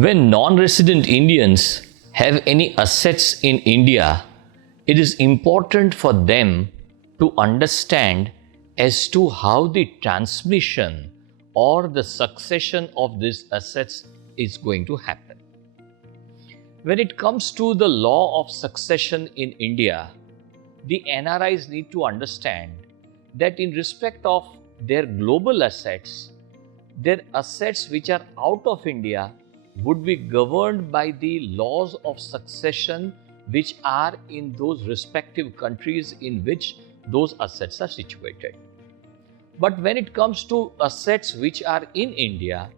When non-resident Indians have any assets in India, it is important for them to understand as to how the transmission or the succession of these assets is going to happen. When it comes to the law of succession in India, the NRIs need to understand that in respect of their global assets, their assets which are out of India would be governed by the laws of succession which are in those respective countries in which those assets are situated. But when it comes to assets which are in India,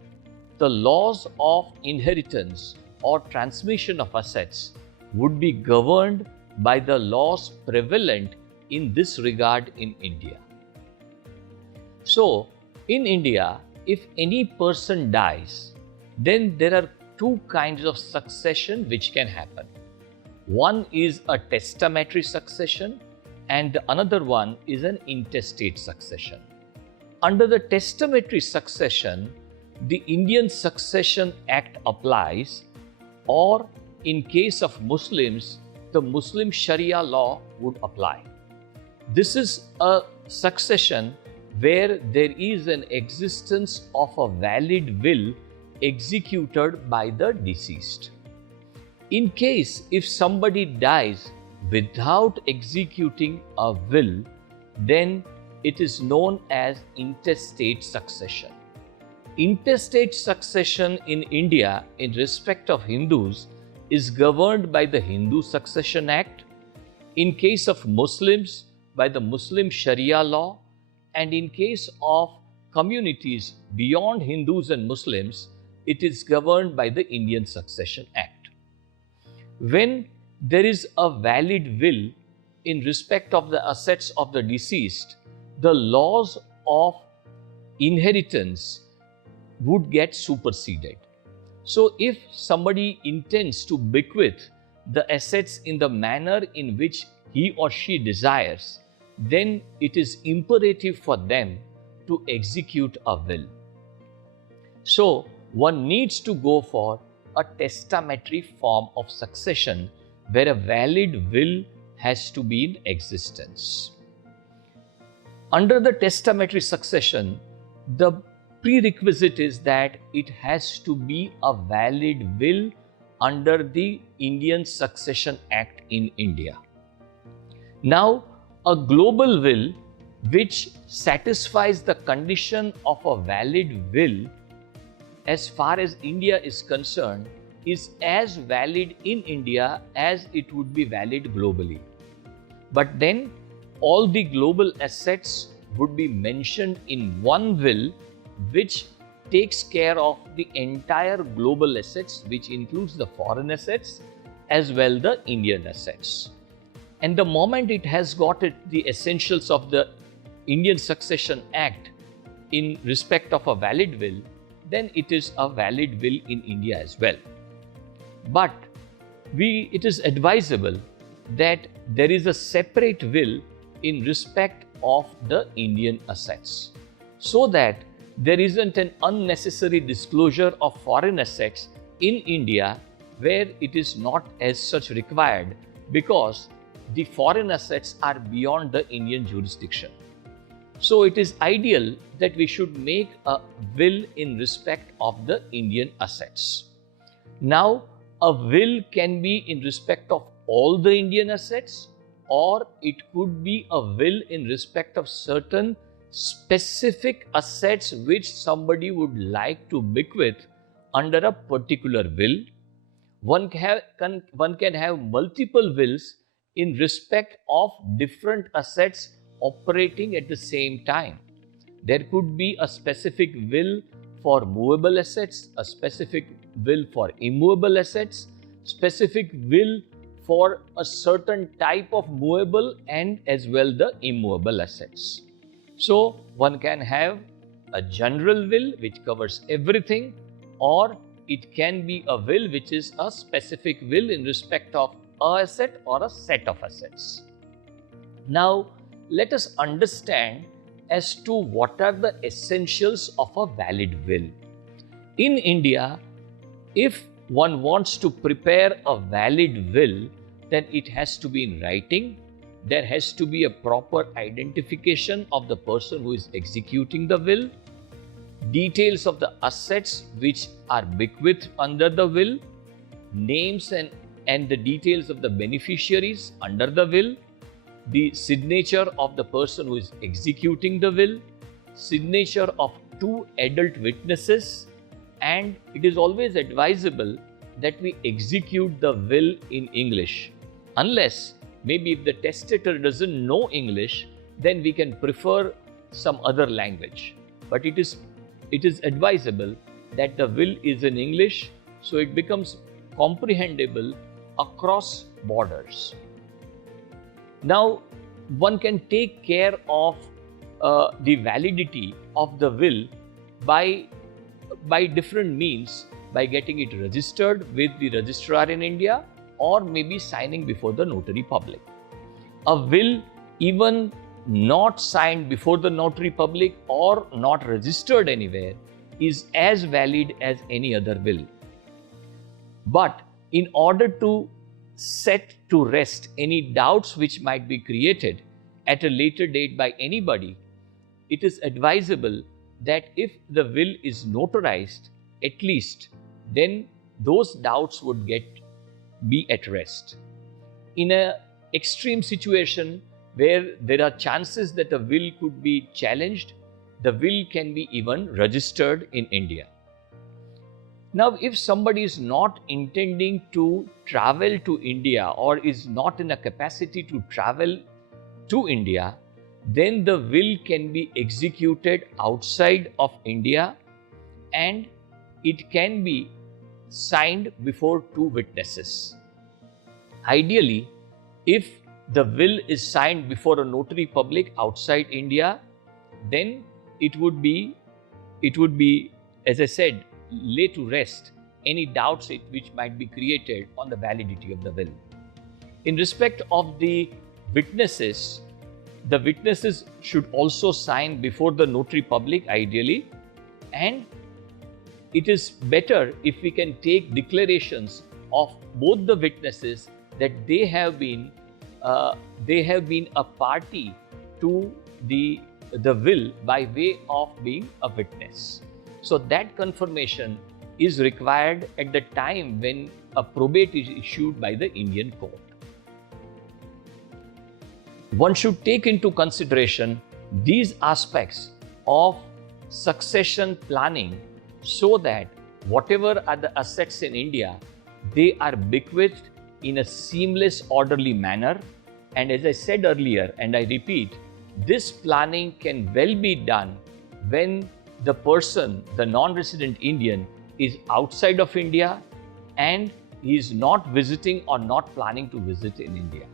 the laws of inheritance or transmission of assets would be governed by the laws prevalent in this regard in India. So, in India, if any person dies, then there are two kinds of succession which can happen. One is a testamentary succession and another one is an intestate succession. Under the testamentary succession, the Indian Succession Act applies, or in case of Muslims, the Muslim Sharia law would apply. This is a succession where there is an existence of a valid will executed by the deceased. In case if somebody dies without executing a will, then it is known as intestate succession. Intestate succession in India in respect of Hindus is governed by the Hindu Succession Act, in case of Muslims by the Muslim Sharia law, and in case of communities beyond Hindus and Muslims, it is governed by the Indian Succession Act. When there is a valid will in respect of the assets of the deceased, the laws of inheritance would get superseded. So if somebody intends to bequeath the assets in the manner in which he or she desires, then it is imperative for them to execute a will. So one needs to go for a testamentary form of succession where a valid will has to be in existence. Under the testamentary succession, the prerequisite is that it has to be a valid will under the Indian Succession Act in India. Now, a global will which satisfies the condition of a valid will as far as India is concerned is as valid in India as it would be valid globally. But then all the global assets would be mentioned in one will which takes care of the entire global assets, which includes the foreign assets as well the Indian assets. And the moment it has got the essentials of the Indian Succession Act in respect of a valid will, then it is a valid will in India as well. But it is advisable that there is a separate will in respect of the Indian assets, so that there isn't an unnecessary disclosure of foreign assets in India where it is not as such required, because the foreign assets are beyond the Indian jurisdiction. So it is ideal that we should make a will in respect of the Indian assets. Now, a will can be in respect of all the Indian assets, or it could be a will in respect of certain specific assets which somebody would like to bequeath under a particular will. One can have multiple wills in respect of different assets operating at the same time. There could be a specific will for movable assets, a specific will for immovable assets, specific will for a certain type of movable and as well the immovable assets. So one can have a general will which covers everything, or it can be a will which is a specific will in respect of an asset or a set of assets. Now, let us understand as to what are the essentials of a valid will. In India, if one wants to prepare a valid will, then it has to be in writing. There has to be a proper identification of the person who is executing the will, details of the assets which are bequeathed under the will, names and the details of the beneficiaries under the will, the signature of the person who is executing the will, signature of 2 adult witnesses, and it is always advisable that we execute the will in English. Unless maybe if the testator doesn't know English, then we can prefer some other language. But it is advisable that the will is in English, so it becomes comprehensible across borders. Now, one can take care of the validity of the will by different means, by getting it registered with the registrar in India, or maybe signing before the notary public. A will, even not signed before the notary public or not registered anywhere, is as valid as any other will. But in order to set to rest any doubts which might be created at a later date by anybody, it is advisable that if the will is notarized, at least then those doubts would be at rest. In an extreme situation where there are chances that a will could be challenged, the will can be even registered in India. Now, if somebody is not intending to travel to India or is not in a capacity to travel to India, then the will can be executed outside of India and it can be signed before 2 witnesses. Ideally, if the will is signed before a notary public outside India, then it would be, as I said, lay to rest any doubts which might be created on the validity of the will. In respect of the witnesses should also sign before the notary public ideally, and it is better if we can take declarations of both the witnesses that they have been a party to the will by way of being a witness. So that confirmation is required at the time when a probate is issued by the Indian court. One should take into consideration these aspects of succession planning so that whatever are the assets in India, they are bequeathed in a seamless, orderly manner. And as I said earlier, and I repeat, this planning can well be done when the person, the non-resident Indian, is outside of India and he is not visiting or not planning to visit in India.